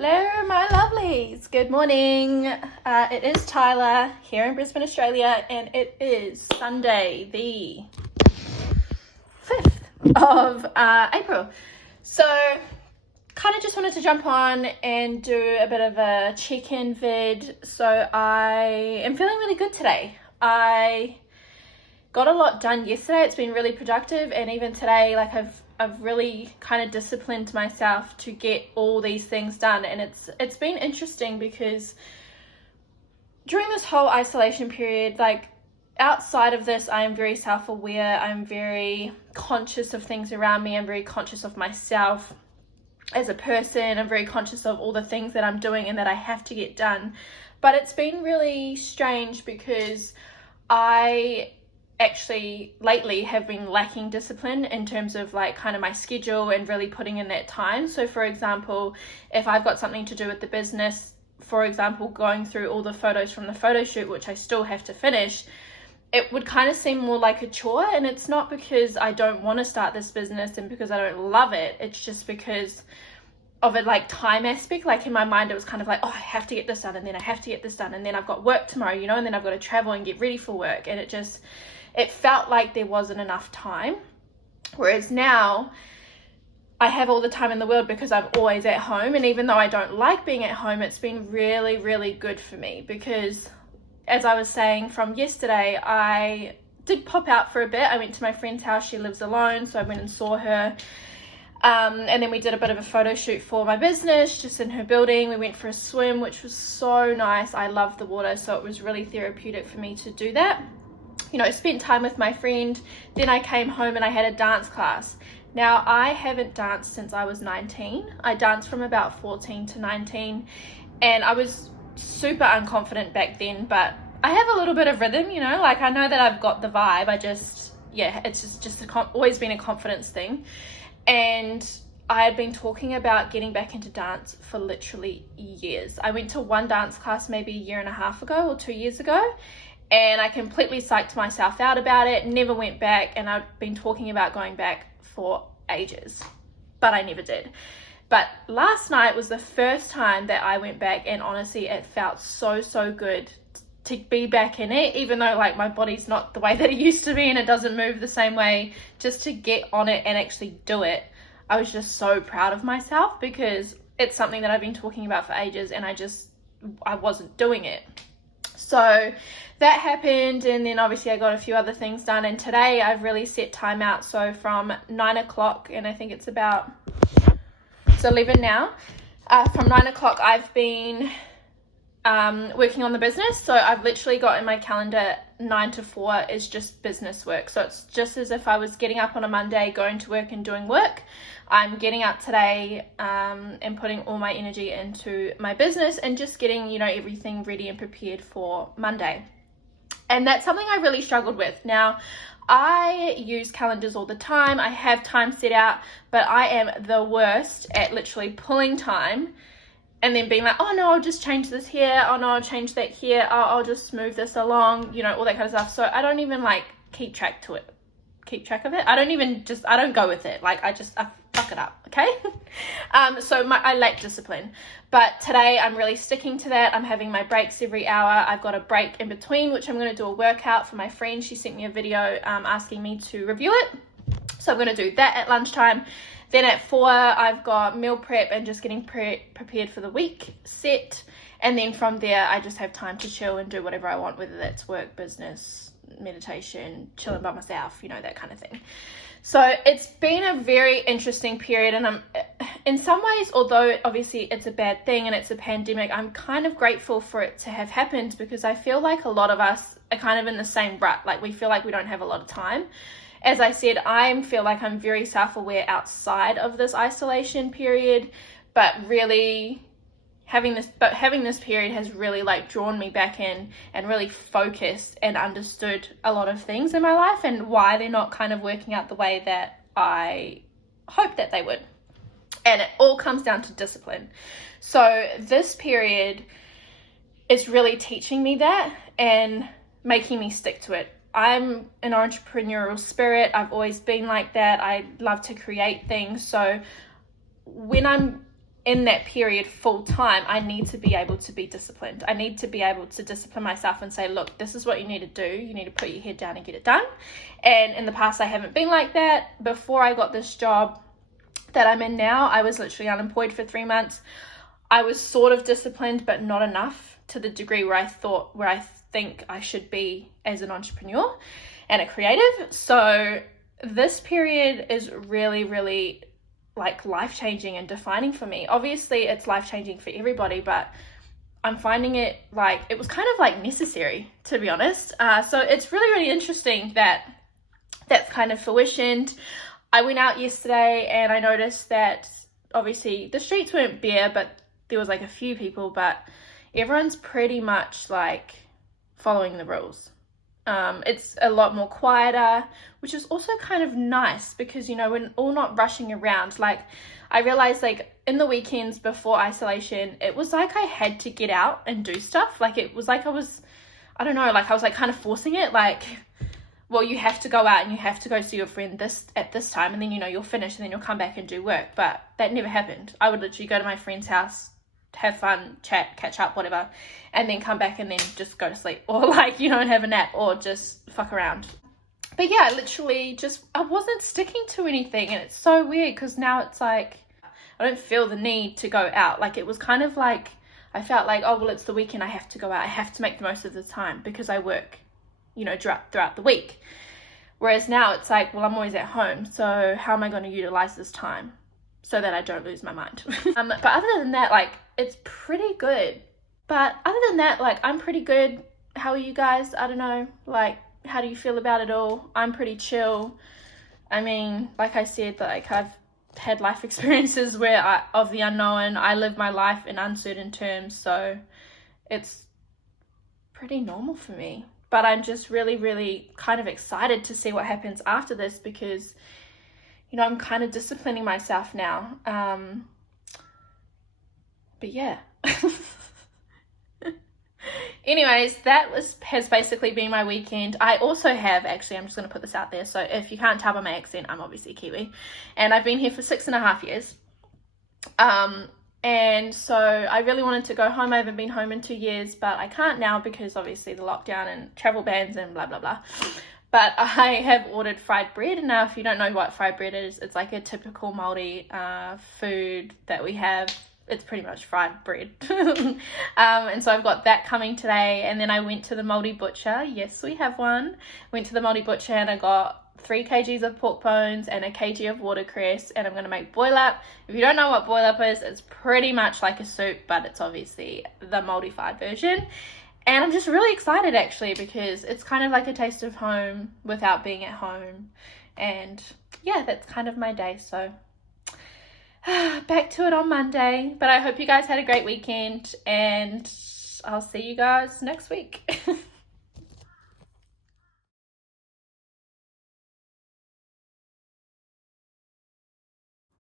Hello, my lovelies. Good morning. It is Tyler here in Brisbane, Australia, and it is Sunday, the 5th of April. So, kind of just wanted to jump on and do a bit of a check-in vid. So, I am feeling really good today. I got a lot done yesterday. It's been really productive, and even today, like I've really kind of disciplined myself to get all these things done. And it's been interesting because during this whole isolation period, like outside of this, I am very self-aware. I'm very conscious of things around me. I'm very conscious of myself as a person. I'm very conscious of all the things that I'm doing and that I have to get done. But it's been really strange because I actually lately have been lacking discipline in terms of like kind of my schedule and really putting in that time. So for example, if I've got something to do with the business, for example, going through all the photos from the photo shoot, which I still have to finish, it would kind of seem more like a chore. And it's not because I don't want to start this business and because I don't love it. It's just because of a like time aspect. Like in my mind, it was kind of like, oh, I have to get this done, and then I have to get this done, and then I've got work tomorrow, you know, and then I've got to travel and get ready for work. And it felt like there wasn't enough time. Whereas now I have all the time in the world because I'm always at home. And even though I don't like being at home, it's been really, really good for me because, as I was saying from yesterday, I did pop out for a bit. I went to my friend's house. She lives alone, so I went and saw her. And then we did a bit of a photo shoot for my business just in her building. We went for a swim, which was so nice. I love the water, so it was really therapeutic for me to do that. You know, I spent time with my friend. Then I came home and I had a dance class. Now, I haven't danced since I was 19. I danced from about 14 to 19, and I was super unconfident back then, but I have a little bit of rhythm, you know, like I know that I've got the vibe. It's just always been a confidence thing. And I had been talking about getting back into dance for literally years. I went to one dance class maybe a year and a half ago or 2 years ago, and I completely psyched myself out about it, never went back, and I've been talking about going back for ages, but I never did. But last night was the first time that I went back, and honestly, it felt so good to be back in it, even though like my body's not the way that it used to be and it doesn't move the same way. Just to get on it and actually do it, I was just so proud of myself because it's something that I've been talking about for ages and I wasn't doing it. So that happened, and then obviously I got a few other things done, and today I've really set time out. So from 9 o'clock, and I think it's 11 now, from 9 o'clock I've been working on the business. So I've literally got in my calendar 9 to 4 is just business work. So it's just as if I was getting up on a Monday, going to work and doing work. I'm getting up today and putting all my energy into my business and just getting, you know, everything ready and prepared for Monday. And that's something I really struggled with. Now, I use calendars all the time. I have time set out, but I am the worst at literally pulling time and then being like, oh no, I'll just change this here. Oh no, I'll change that here. Oh, I'll just move this along, you know, all that kind of stuff. So I don't even like keep track of it. I don't go with it. Like I fuck it up. Okay. I lack discipline, but today I'm really sticking to that. I'm having my breaks every hour. I've got a break in between, which I'm going to do a workout for my friend. She sent me a video, asking me to review it. So I'm going to do that at lunchtime. Then at 4, I've got meal prep and just getting prepared for the week set. And then from there, I just have time to chill and do whatever I want, whether that's work, business, meditation, chilling by myself, you know, that kind of thing. So it's been a very interesting period. And I'm, in some ways, although obviously it's a bad thing and it's a pandemic, I'm kind of grateful for it to have happened because I feel like a lot of us are kind of in the same rut. Like we feel like we don't have a lot of time. As I said, I feel like I'm very self-aware outside of this isolation period, but really having this period has really like drawn me back in and really focused and understood a lot of things in my life and why they're not kind of working out the way that I hoped that they would. And it all comes down to discipline. So this period is really teaching me that and making me stick to it. I'm an entrepreneurial spirit. I've always been like that. I love to create things. So when I'm in that period full time, I need to be able to be disciplined. I need to be able to discipline myself and say, look, this is what you need to do. You need to put your head down and get it done. And in the past, I haven't been like that. Before I got this job that I'm in now, I was literally unemployed for 3 months. I was sort of disciplined, but not enough to the degree where I think I should be as an entrepreneur and a creative. So this period is really, really like life-changing and defining for me. Obviously it's life-changing for everybody, but I'm finding it like it was kind of like necessary, to be honest. So it's really, really interesting that that's kind of fruitioned. I went out yesterday and I noticed that obviously the streets weren't bare, but there was like a few people, but everyone's pretty much like following the rules. It's a lot more quieter, which is also kind of nice because, you know, we're all not rushing around. Like, I realized like in the weekends before isolation, it was like I had to get out and do stuff. Like, it was like I was like kind of forcing it. Like, well, you have to go out and you have to go see your friend at this time, and then, you know, you'll finish and then you'll come back and do work. But that never happened. I would literally go to my friend's house, have fun, chat, catch up, whatever, and then come back and then just go to sleep, or like, you know, and have a nap, or just fuck around. But yeah, literally just, I wasn't sticking to anything, and it's so weird because now it's like I don't feel the need to go out. Like, it was kind of like I felt like, oh well, it's the weekend, I have to go out, I have to make the most of the time because I work, you know, throughout the week. Whereas now it's like, well, I'm always at home, so how am I going to utilize this time so that I don't lose my mind? But other than that, like, it's pretty good. But other than that, like, I'm pretty good. How are you guys? I don't know, like, how do you feel about it all? I'm pretty chill. I mean, like I said, like, I've had life experiences where of the unknown. I live my life in uncertain terms, so it's pretty normal for me. But I'm just really, really kind of excited to see what happens after this because, you know, I'm kind of disciplining myself now. But yeah. Anyways, has basically been my weekend. I also have, actually, I'm just going to put this out there. So if you can't tell by my accent, I'm obviously Kiwi. And I've been here for 6.5 years. And so I really wanted to go home. I haven't been home in 2 years, but I can't now because obviously the lockdown and travel bans and blah, blah, blah. But I have ordered fried bread. And now if you don't know what fried bread is, it's like a typical Māori food that we have. It's pretty much fried bread. And so I've got that coming today. And then I went to the Māori butcher. Yes, we have one. Went to the Māori butcher and I got 3 kgs of pork bones and a kg of watercress, and I'm going to make boil up. If you don't know what boil up is, it's pretty much like a soup, but it's obviously the modified version. And I'm just really excited actually because it's kind of like a taste of home without being at home. And yeah, that's kind of my day. So back to it on Monday. But I hope you guys had a great weekend, and I'll see you guys next week.